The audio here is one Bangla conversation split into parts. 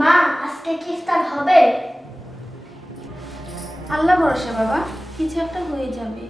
মা, আজকে কি ইফতার হবে? আল্লাহ ভরসা বাবা, কিছু একটা হয়ে যাবে।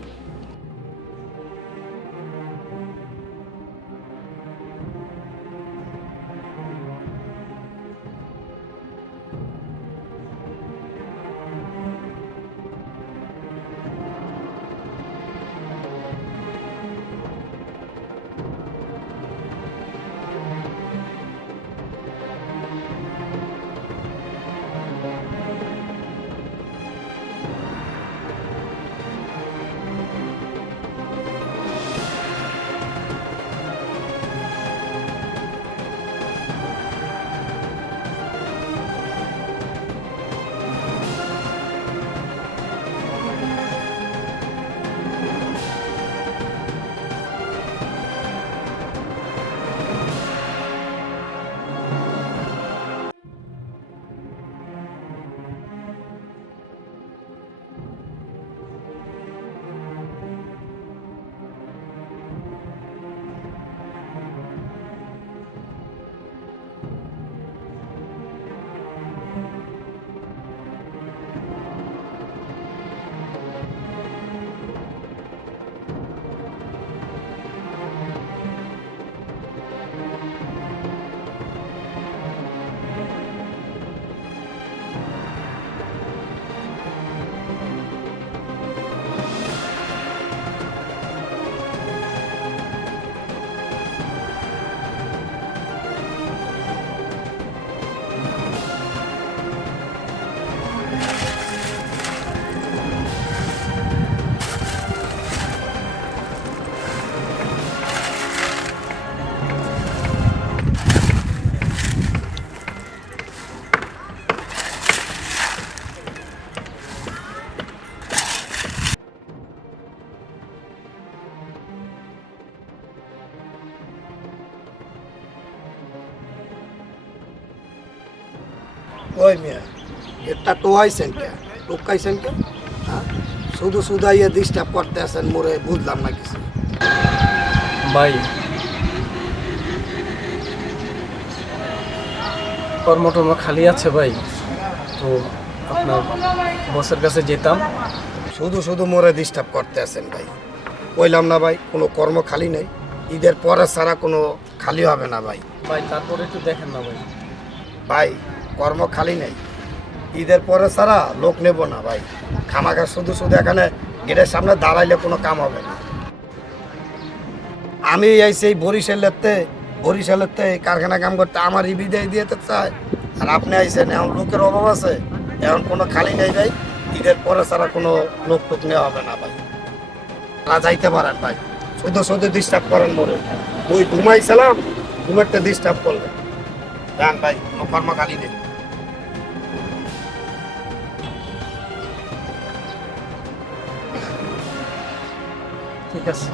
ওই মিয়া, এটা টোয়াইছেন কে? টোকাইছেন কে? হ্যাঁ, শুধু শুধাইয়া ডিস্টার্ব করতে আসেন মোরে, বুঝলাম না কিছু। ভাই কর্মটর্ম খালি আছে ভাই, তো আপনার বসের কাছে যেতাম। শুধু শুধু মোরে ডিস্টার্ব করতে আসেন ভাই। কইলাম না ভাই, কোনো কর্ম খালি নেই। ঈদের পরে ছাড়া কোনো খালি হবে না ভাই। ভাই তারপরে একটু দেখেন না ভাই। ভাই, কর্ম খালি নেই। ঈদের পরে ছাড়া লোক নেব না ভাই। খামাখা শুধু শুধু এখানে গেটের সামনে দাঁড়াইলে কোনো কাম হবে না। আমি এই সেই বরিশালের এই কারখানা কাম করতে আমার বিদায় দিতে চাই, আর আপনি আইসেন। এখন লোকের অভাব আছে, এখন কোনো খালি নেই ভাই। ঈদের পরে ছাড়া কোনো লোক টোক নেওয়া হবে না ভাই। না যাইতে পারেন ভাই, শুধু শুধু ডিস্টার্ব করেন মোরে। ওই ঘুমাইছিলাম, ঘুমেরটা ডিস্টার্ব করলেন। যান ভাই, কোনো কর্ম খালি নেই। ঠিক আছে,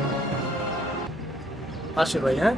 আসি ভাই। হ্যাঁ,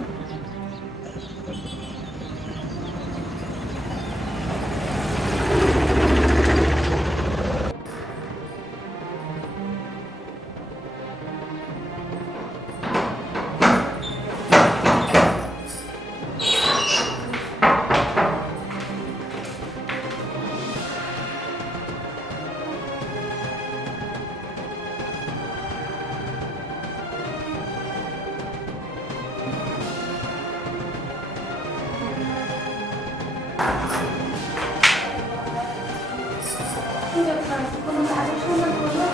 কি ব্যাপার, কোনো কাজের সন্ধান করলো?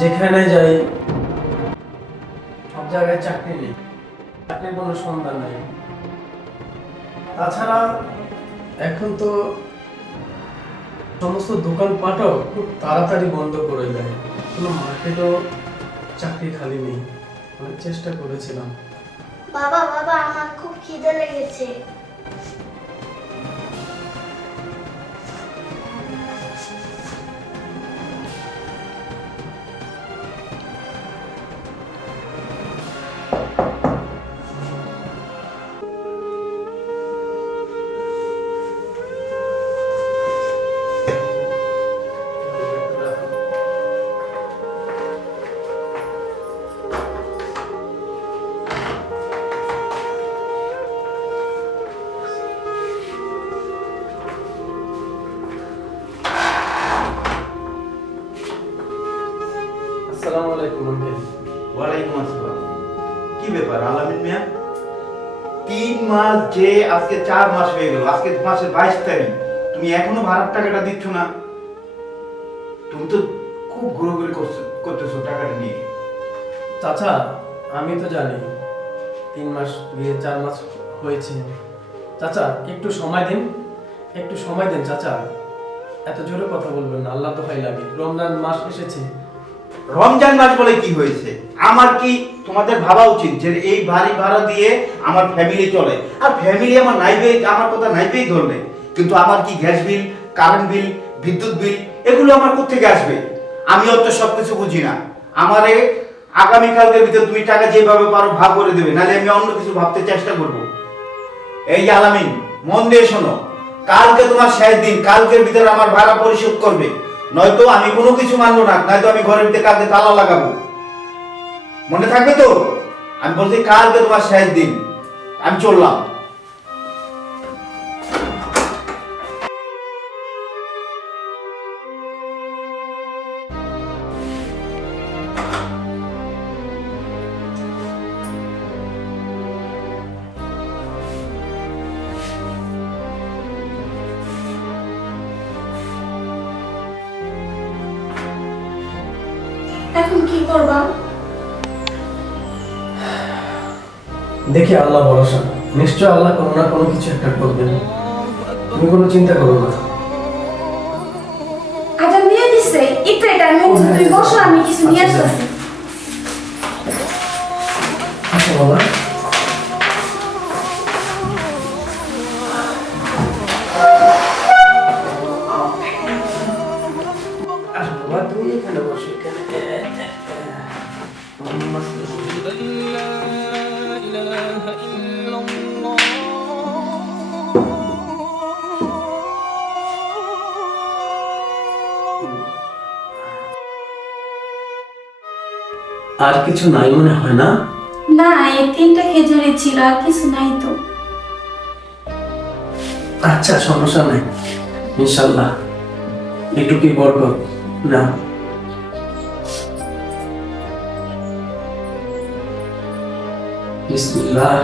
যেখানে যাই সব জায়গায় চাকরি নেই, চাকরির কোনো সন্ধান নেই। তাছাড়া এখন তো সমস্ত দোকানপাটও খুব তাড়াতাড়ি বন্ধ করে দেয়, কোনো মার্কেটও চাকরি খালি নেই। অনেক চেষ্টা করেছিলাম। বাবা বাবা, আমার খুব খিদে লেগেছে। আসসালামু আলাইকুম আঙ্কেল। ওয়ালাইকুম আসসালাম। কি ব্যাপার আলামিন মিয়া? 3 মাস যে আজকে 4 মাস হয়ে গেল, আজকে মাসের 22 তারিখ, তুমি এখনো ভাড়ার টাকাটা দিচ্ছ না? তুমি তো খুব ঘোরাঘুরি করতেছো টাকাটা নিয়ে। চাচা আমি তো জানি 3 মাস গিয়ে 4 মাস হয়েছে। চাচা একটু সময় দিন, একটু সময় দিন চাচা। এত জোরে কথা বলবেন না, আল্লাহ দোহাই লাগে। রমজান মাস এসেছে। রমজান মাস বলে কি হয়েছে? আমার কি তোমাদের ভাবা উচিত যে এই বাড়ি ভাড়া দিয়ে আমার ফ্যামিলি চলে, আর ফ্যামিলি আমার নাইবেই, আমার কথা নাইবেই ধরবে, কিন্তু আমার কি গ্যাস বিল, কারেন্ট বিল, বিদ্যুৎ বিল এগুলো আমার কোত্থেকে আসবে? আমিও তো সবকিছু বুঝি না। আমারে আগামীকালকের ভিতরে তুমি টাকা যেভাবে পারো ভাগ করে দেবে, নাহলে আমি অন্য কিছু ভাবতে চেষ্টা করব। এই আলামিন, মন দিয়ে শোনো, কালকে তোমার শেষ দিন, কালকের ভিতরে আমার ভাড়া পরিশোধ করবে, নয়তো আমি কোনো কিছু মানবো না, নয়তো আমি ঘরের ভিতরে কালকে তালা লাগাবো। মনে থাকবে তো? আমি বলছি কালকে তোমার শেষ দিন। আমি চললাম। এখন কি করবা? দেখি আল্লাহ ভরসা, নিশ্চয় আল্লাহ কোনো না কোনো কিছু একটা করবেন। তুমি কোনো চিন্তা করো না। আজান দিয়ে দিছে, ইফতারের টাইম হয়েছে, তুমি বসো, আমি কিছু নিয়ে আসতেছি। আচ্ছা বাবা। বাবা তুমি এখানে বসো, এখানে। আর কিছু নাই মনে হয় না? না, এই 3টা খেজুরি ছিল, আর কিছু নাই তো। আচ্ছা সমস্যা নাই, ইনশাল্লাহ একটু কি বরকত না। বিসমিল্লাহ।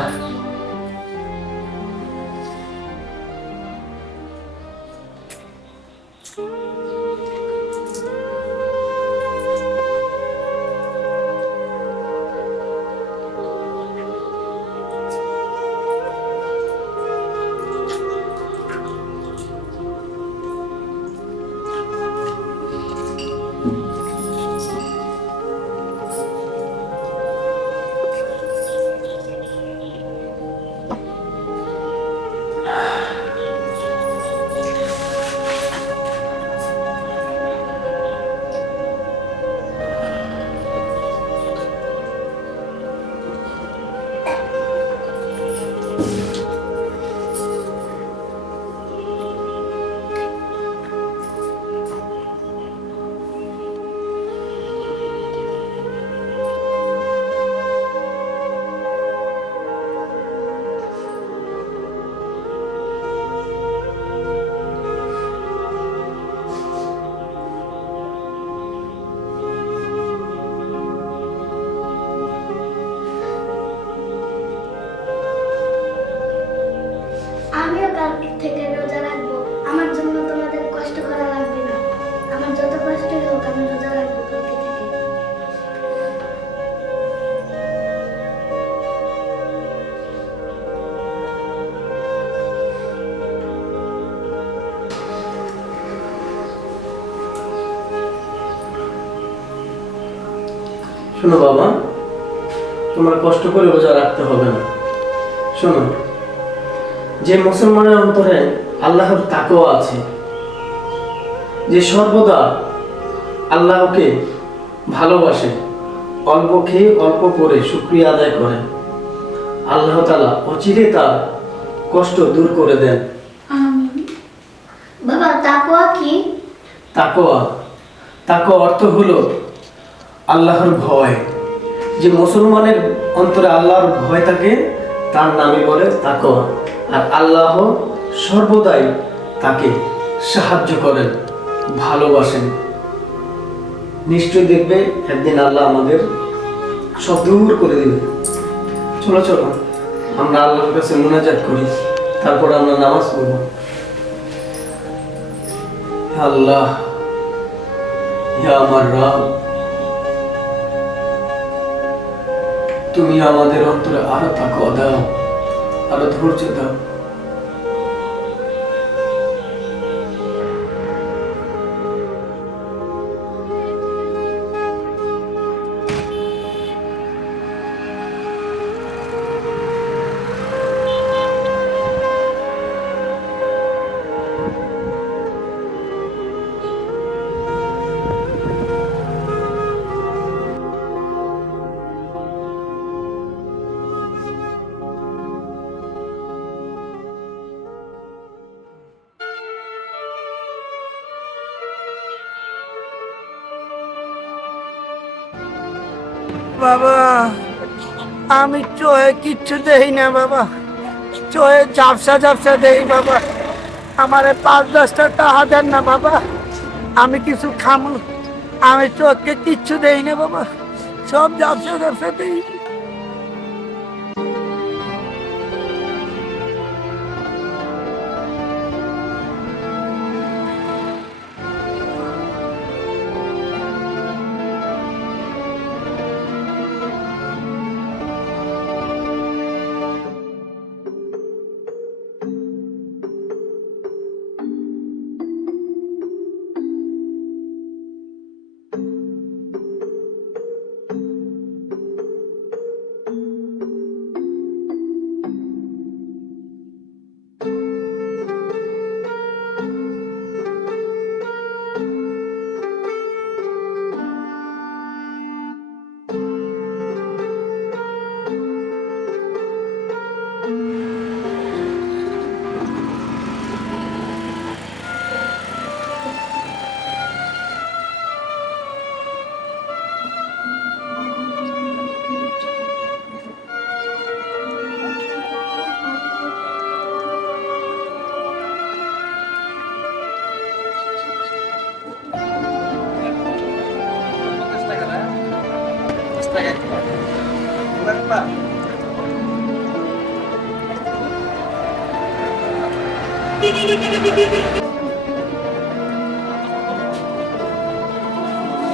আমিও কাল থেকে রোজা রাখবো। আমার জন্য তোমাদের কষ্ট করা লাগবে না। আমার যত কষ্টই হোক আমি রোজা রাখবো কালকে থেকে। শোনো বাবা, তোমার কষ্ট করে রোজা রাখতে হবে না। শোনো, যে মুসলমানের অন্তরে আল্লাহর তাকওয়া আছে, যে সর্বদা আল্লাহকে ভালোবাসে, অল্প খেয়ে অল্প করে শুকরিয়া আদায় করে, আল্লাহ তাআলা অচিরে তার কষ্ট দূর করে দেন। আমিন। বাবা তাকওয়া কি? তাকওয়া, তাকওয়া অর্থ হলো আল্লাহর ভয়। যে মুসলমানের অন্তরে আল্লাহর ভয় থাকে তার নামই বলে তাকওয়া। আর আল্লাহ সর্বদাই তাকে সাহায্য করেন, ভালোবাসেন। নিশ্চয়ই দেখবে একদিন আল্লাহ আমাদের সব দূর করে দেবে। চলো চলো আমরা আল্লাহর কাছে মুনাজাত করি, তারপর আমরা নামাজ পড়ব। হে আল্লাহ, হে আমার রব, তুমি আমাদের অন্তরে আরো তাকওয়া দাও, আরো ধৈর্য দাও। বাবা আমি চোহে কিচ্ছু দেই না বাবা, চোহে ঝাপসা ঝাপসা দেই বাবা। আমারে 5-10টা টাকা দেন না বাবা, আমি কিছু খামু। আমি চোখকে কিচ্ছু দেই না বাবা, সব ঝাপসা ঝাপসা দেই।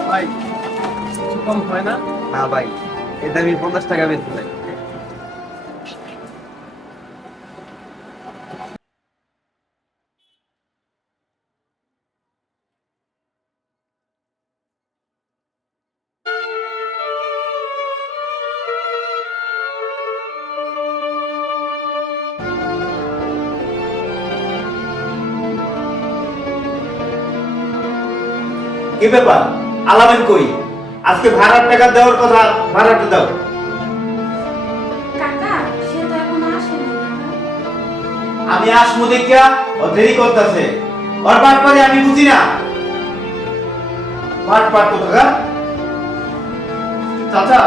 ভাই কিছু কম হয় না? না ভাই, এটা আমি 50 টাকা বেচতে চাই। কি ব্যাপার? আলামিন কই? আজকে ভাড়ার টাকা দেওয়ার কথা, ভাড়াটা দাও। কাকা সে তো এখন আসেনি কাকা। আমি আসমু দেখিয়া ও দেরি করতেছে। ওর বাট পারে আমি বুঝি না। বাট পাট তো টাকা। চাচা,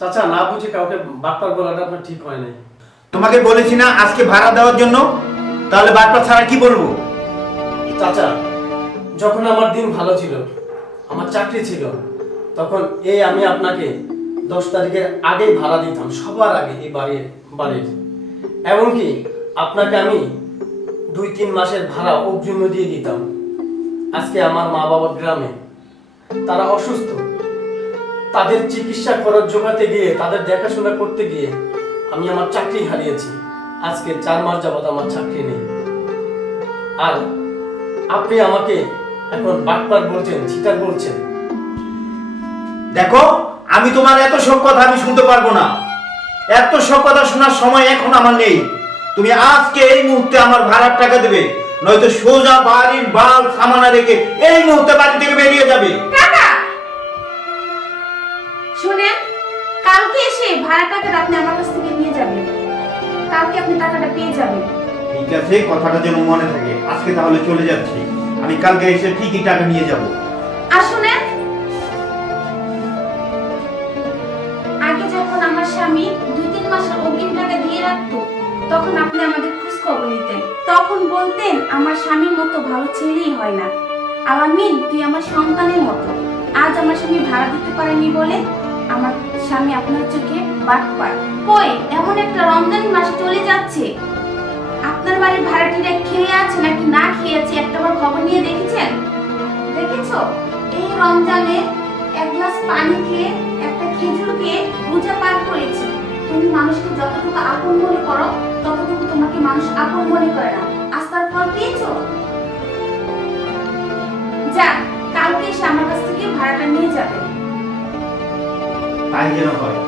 চাচা না বুঝে কাউকে বাটপার বলাটা আপনার ঠিক হয় নাই। তোমাকে বলেছি না আজকে ভাড়া দেওয়ার জন্য, তাহলে বাটপার ছাড়া কি বলবো? চাচা, যখন আমার দিন ভালো ছিল, আমার চাকরি ছিল, তখন আমি আপনাকে 10 তারিখের আগেই ভাড়া দিতাম, সবার আগে এই বাড়ির। এমনকি আপনাকে আমি 2-3 মাসের ভাড়া অগ্রিম দিয়ে দিতাম। আজকে আমার মা বাবা গ্রামে, তারা অসুস্থ, তাদের চিকিৎসা খরচ জোগাতে গিয়ে, তাদের দেখাশোনা করতে গিয়ে আমি আমার চাকরি হারিয়েছি। আজকে 4 মাস যাবত আমার চাকরি নেই। আর আপনি আমাকে এখন বাটপার বলছেন, চিটার বলছেন। দেখো, আমি তোমার এত সব কথা আমি শুনতে পারবো না। এত সব কথা শোনার সময় এখন আমার নেই। তুমি আজকে এই মুহূর্তে আমার ভাড়ার টাকা দেবে, নয়তো সোজা বাড়ির বাল সামানা রেখে এই মুহূর্তে বাড়ি থেকে বেরিয়ে যাবে। কাকা শুনেন, কালকে এসে ভাড়া টাকাটা আপনি আমার কাছ থেকে নিয়ে যাবেন। কালকে আপনি টাকাটা পেয়ে যাবেন। ঠিক আছে, কথাটা যেন মনে থাকে। আজকে তাহলে চলে যাচ্ছি, আমি কালকে এসে ঠিকই টাকা নিয়ে যাব। আর শুনেন, আগে যখন আমার স্বামী 2-3 মাসের অগ্রিম টাকা দিয়ে রাখতো, তখন আপনি আমাদের খোঁজ খবর নিতেন। তখন বলতেন আমার স্বামীর মতো ভালো ছেলেই হয় না, আলামিন তুই আমার সন্তানের মতো। আজ আমার স্বামী ভাড়া দিতে পারেনি বলে আমার স্বামী আপনার চোখে বাটপার। কই, এমন একটা রমজানি মাস চলে যাচ্ছে, আপনার বাড়ির ভাড়াটিরা খেয়ে আছে নাকি না খেয়ে আছে একটাবার খবর নিয়ে দেখেছেন? দেখেছো? এই রমজানে এক গ্লাস পানি খেয়ে একটা খেজুর খেয়ে রোজা পার করেছি। তুমি মানুষকে যতটুকু আপন মনে করো ততটুকু তোমাকে মানুষ আপন মনে করে না। আস্তার ফল পেয়েছো? যাক, কালকে এসে আমার কাছ থেকে ভাড়াটা নিয়ে যাবে। তাই যেন হয়।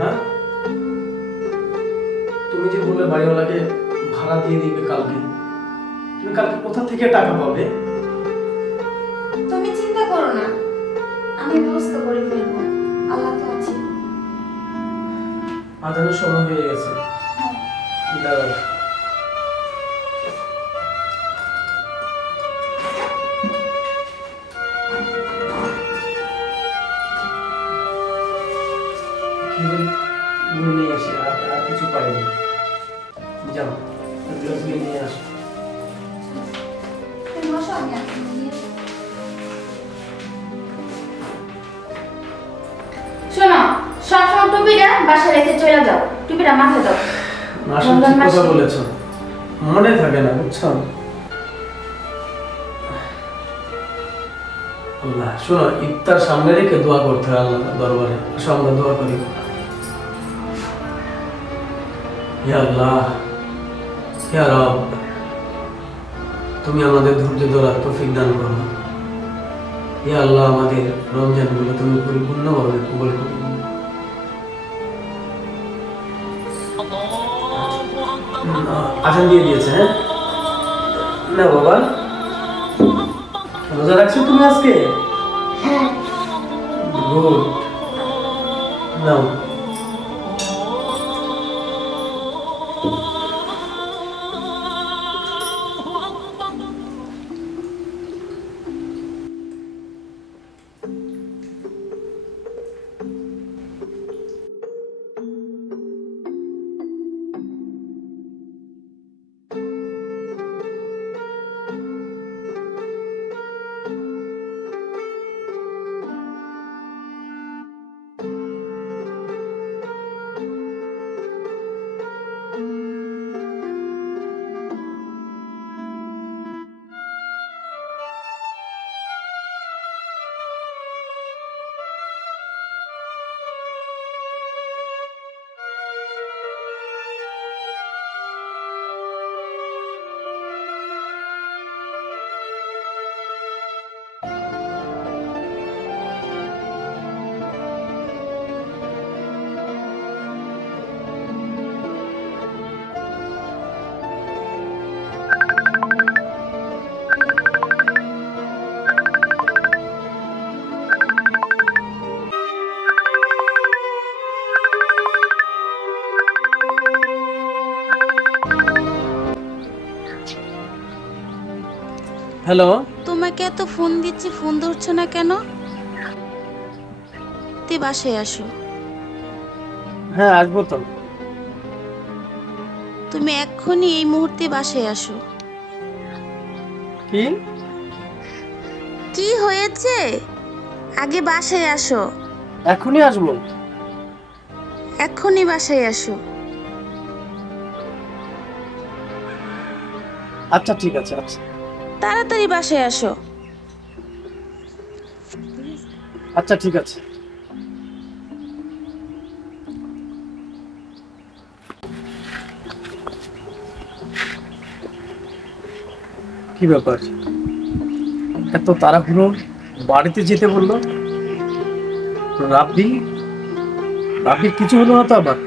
হ্যাঁ, তুমি যে বললে বাড়িওয়ালাকে ভাড়া দিয়ে দিবে কালকে, তুমি কালকে কোথা থেকে টাকা পাবে? তুমি চিন্তা করো না, আমি ব্যবস্থা করে ফেলবো, আল্লাহ তো আছে। আজানের সময় হয়ে গেছে, দাঁড়াও। নিয়ে আসি, আর কিছু পাইনি। যাও গ্লাসগুলো নিয়ে আসো। তুমি বসো, আমি আসছি। শোনো, সবসময় টুপিটা বাসায় রেখে চলে যাও, টুপিটা মাথায় দাও। আসলে ঠিক কথা বলেছো, মনে থাকে না, বুঝছো? আল্লাহ, শোনো, ইফতার সামনে রেখে দোয়া করতে হয় আল্লাহ দরবারে। আসো আমরা দোয়া করি। হে আল্লাহ, হে রব, তুমি আমাদের ধৈর্য ধরার তৌফিক দান করো। হে আল্লাহ, আমাদের রমজানগুলো তুমি পরিপূর্ণভাবে কবুল করো। আজান দিয়ে দিয়েছে। হ্যাঁ না বাবা, রোজা রাখছো তুমি আজকে? হ্যাঁ। গুড, নাও। হ্যালো, তোমাকে এত ফোন দিচ্ছি, ফোন ধরছো না কেন? তুই বাসায় আসো। হ্যাঁ আসবো তো। তুমি এক্ষুনি এই মুহূর্তে বাসায় আসো। কি কি হয়েছে? আগে বাসায় আসো, এখনই আসবো? এক্ষুনি বাসায় আসো। আচ্ছা ঠিক আছে, আচ্ছা তাড়াতাড়ি বাসায় আসো। আচ্ছা ঠিক আছে। কি ব্যাপার, এত তাড়াহুড়ো বাড়িতে যেতে বললো? রাব্বির কিছু হলো না তো আবার?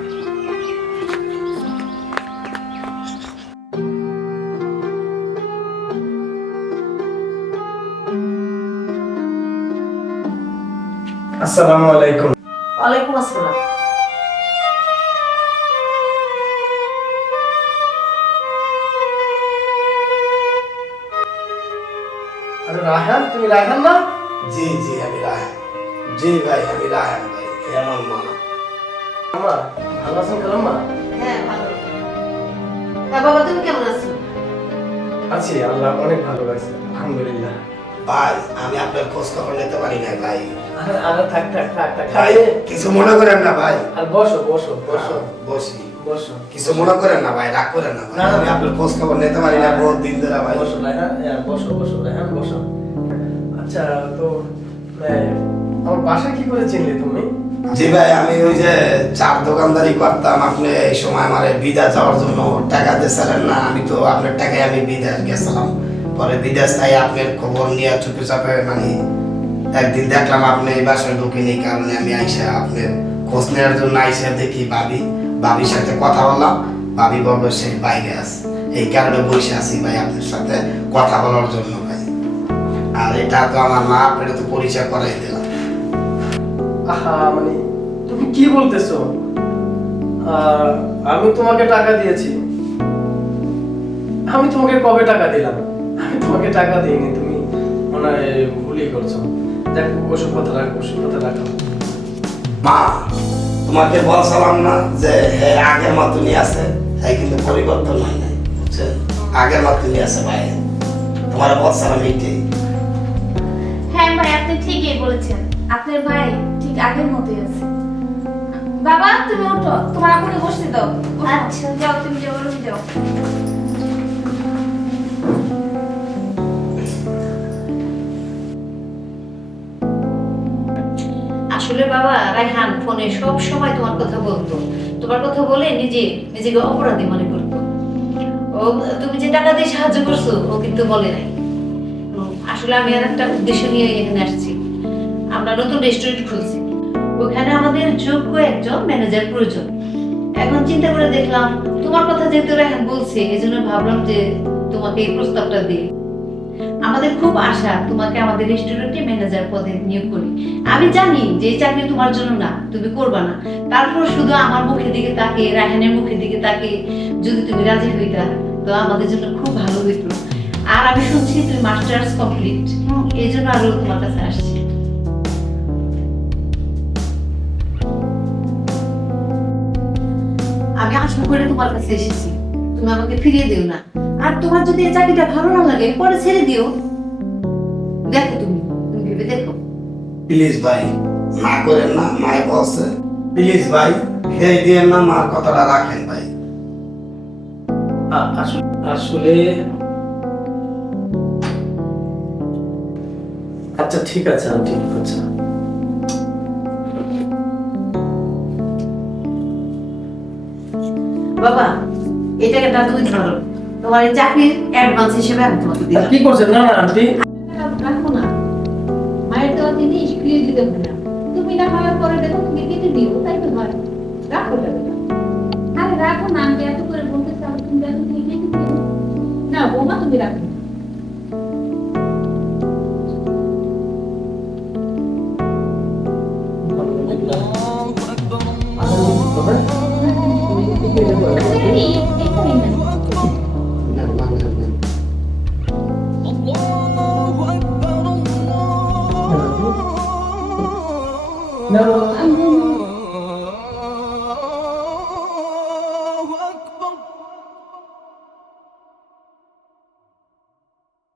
আসসালামু আলাইকুম। ওয়ালাইকুম আসসালাম। রায়হান, তুমি রায়হান না? জি জি আমি রায়হান। জি ভাই আমি রায়হান ভাই, এ আমার মা। আম্মা ভালো আছেন খালাম্মা? হ্যাঁ ভালো। তা বাবা তুমি কেমন আছো? আছি, আল্লাহ অনেক ভালো আছে, আলহামদুলিল্লাহ। ভাই আমি আপনার খোঁজ খবর নিতে পারি না ভাই। আরে থাক থাক থাক থাক। ভাই কিছু মনে করেন না ভাই। আর বসো বসো বসো বসি। বসো। কিছু মনে করেন না ভাই, রাগ করেন না ভাই। না, না। আমি আপনার খোঁজ খবর নিতে পারি না বহুত দিন ধরে ভাই। বসো রায়হান, বসো বসো রায়হান বসো। আচ্ছা তো আমার বাসা কি করে চিনলে তুমি? জি ভাই আমি ওই যে চার দোকানদারি করতাম, আপনি এই সময় আমার বিদেশ যাওয়ার জন্য টাকা দিয়েছিলেন না, আমি তো আপনার টাকায় আমি বিদেশ গেছিলাম। পরে বিদেশ তাই আপনার খবর নিয়ে চুপে চাপে মানে একদিন দেখলাম আপনি এই বাসায় ঢুকেন, এই কারণে আমি আইসা আপনার খোঁজ নেওয়ার জন্য আইসা দেখি ভাবির সাথে কথা বললাম, ভাবি বললো সে বাইরে আছে, এই কারণে বসে আছি ভাই আপনার সাথে কথা বলার জন্য ভাই। আর এটা তো আমার মা, আপনার তো পরিচয় করাই দিলাম। আহা মানে তুমি কি বলতেছো? আমি তোমাকে টাকা দিয়েছি। আমি তোমাকে কবে টাকা দিলাম? আমি তোমাকে টাকা দিইনি, তুমি মনে হয় ভুলই করছো। দেখ ওসব কথা রাখো, ওসব কথা রাখো। মা তোমাকে বলছিলাম না যে আগের মতনই আছে, কিন্তু পরিবর্তন হয় নাই, বুঝছেন? আগের মতনই আছে ভাই, তোমার বলছিলাম এইটাই। হ্যাঁ ভাই, আপনি ঠিকই বলেছেন, আপনার ভাই ঠিক আগের মতোই আছে। বাবা তুমি ওঠো, তোমার আপুকে বসতে দাও। আচ্ছা। যাও, তুমি যাও, রুমে যাও। আসলে বাবা রায়হান ফোনে সব সময় তোমার কথা বলতো, তোমার কথা বলে নিজেকে অপরাধী মনে করতো। ও তুমি যে টাকা দিয়ে সাহায্য করছো ও কিন্তু বলে নাই। আসলে আমি আর একটা উদ্দেশ্য নিয়ে এখানে আসছি। আমরা নতুন রেস্টুরেন্ট খুলছি, ওখানে আমাদের যোগ্য একজন ম্যানেজার প্রয়োজন। এখন চিন্তা করে দেখলাম তোমার কথা যেহেতু রায়হান বলছে, এজন্য ভাবলাম যে তোমাকে এই প্রস্তাবটা দিই। আমাদের খুব আশা তোমাকে আমাদের রেস্টুরেন্টে ম্যানেজার পদে নিয়োগ করি। আমি জানি যে এই চাকরি তোমার জন্য না, তুমি করবা না, তারপর শুধু আমার মুখের দিকে তাকে, রায়হানের মুখের দিকে তাকে যদি তুমি রাজি হইতা তো আমাদের জন্য খুব ভালো হইতো। আর আমি শুনছি তুমি মাস্টার্স কমপ্লিট, এই জন্য আরো তোমার কাছে আসছি। আমি আশা করে তোমার কাছে এসেছি, তুমি আমাকে ফিরিয়ে দিও না। আর তোমার যদি এই চাকরিটা ভালো না লাগে পরে ছেড়ে দিও। দেখো তুমি ভেবে দেখো। প্লিজ ভাই না করেন না, মায় বলছে প্লিজ ভাই খেয়ে দিয়ে না, মার কথাটা রাখেন ভাই। আসলে আচ্ছা ঠিক আছে আন্টি, আচ্ছা বাবা এই টাকাটা তুমি ধরো, তোমার এই চাকরির অ্যাডভান্স হিসেবে আমি তোমাকে দিলাম। কি করছেন? না না আন্টি, রাখো না, মায়ের দেওয়া জিনিস ফিরিয়ে দিতে হবে না। তুমি না হওয়ার পরে দেখো তুমি কেটে দিও, তাই তো হয়। রাখো টাকাটা। আরে রাখো না, আমি এত করে বলতে চাও, তুমি দেখো তুমি কেটে দিও। না বৌমা তুমি রাখো।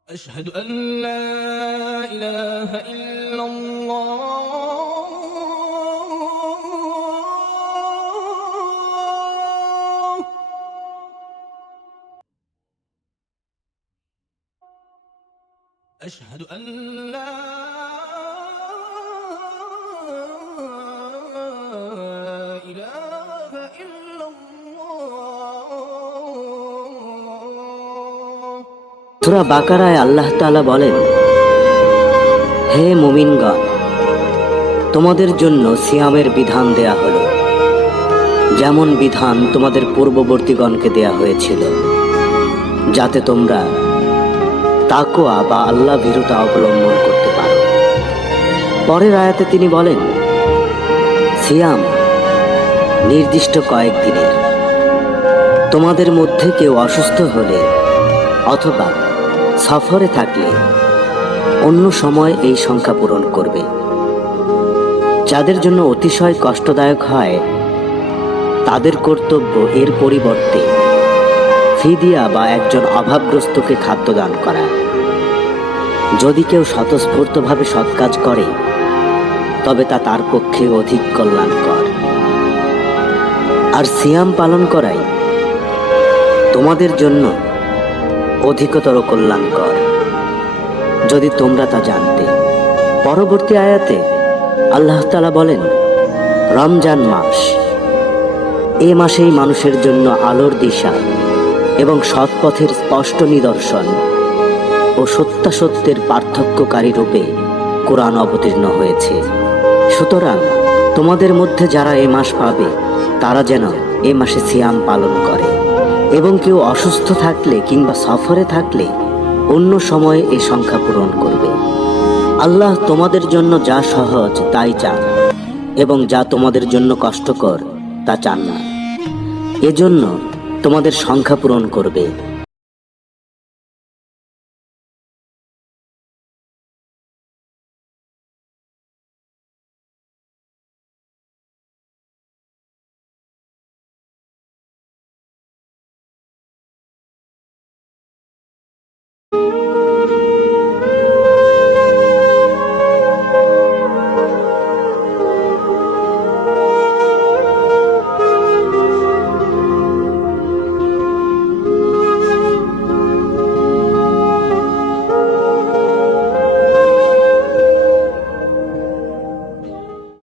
أشهد أن لا إله إلا الله أشهد أن لا إله إلا الله সূরা বাকারায় আল্লাহ তাআলা বলেন, হে মুমিনগণ, তোমাদের জন্য সিয়ামের বিধান দেয়া হলো, যেমন বিধান তোমাদের পূর্ববর্তীগণকে দেয়া হয়েছিল, যাতে তোমরা তাকওয়া বা আল্লাহ ভীরুতা অবলম্বন করতে পারো। পরের আয়াতে তিনি বলেন, সিয়াম নির্দিষ্ট কয়েকদিনের, তোমাদের মধ্যে কেউ অসুস্থ হলে অথবা সফরে থাকলে অন্য সময় এই সংখ্যা পূরণ করবে। যাদের জন্য অতিশয় কষ্টদায়ক হয় তাদের কর্তব্য এর পরিবর্তে ফিদিয়া বা একজন অভাবগ্রস্তকে খাদ্যদান করা। যদি কেউ স্বতঃস্ফূর্তভাবে সৎ কাজ করে তবে তা তার পক্ষে অধিক কল্যাণকর। আর সিয়াম পালন করাই তোমাদের জন্য অধিকতর কল্যাণকর, যদি তোমরা তা জানতে। পরবর্তী আয়াতে আল্লাহ তাআলা বলেন, রমজান মাস, এ মাসেই মানুষের জন্য আলোর দিশা এবং সৎপথের স্পষ্ট নিদর্শন ও সত্যাসত্যের পার্থক্যকারী রূপে কোরআন অবতীর্ণ হয়েছে। সুতরাং তোমাদের মধ্যে যারা এ মাস পাবে তারা যেন এ মাসে সিয়াম পালন করে, এবং কেউ অসুস্থ থাকলে কিংবা সফরে থাকলে অন্য সময়ে এ সংখ্যা পূরণ করবে। আল্লাহ তোমাদের জন্য যা সহজ তাই চান, এবং যা তোমাদের জন্য কষ্টকর তা চান না। এজন্য তোমাদের সংখ্যা পূরণ করবে।